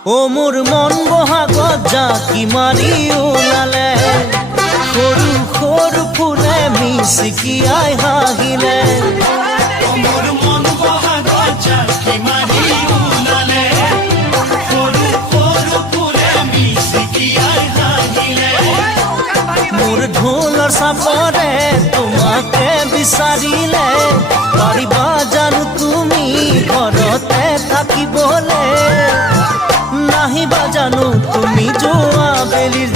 ও মোৰ মন বহাগত জাকি মাৰি ওলালে সৰু সৰু ফুলে মিচিকিয়াই হাঁহিলে মোৰ মন বহাগত জাকি মাৰি ওলালে সৰু সৰু ফুলে মিচিকিয়াই হাঁহিলে মোৰ ঢোলৰ চাপৰে তোমাকে বিচাৰিলে পাৰিবা জানো তুমি ঘৰতে থাকিবলে নাহিবা জানো তুমি যোৱা বেলিৰ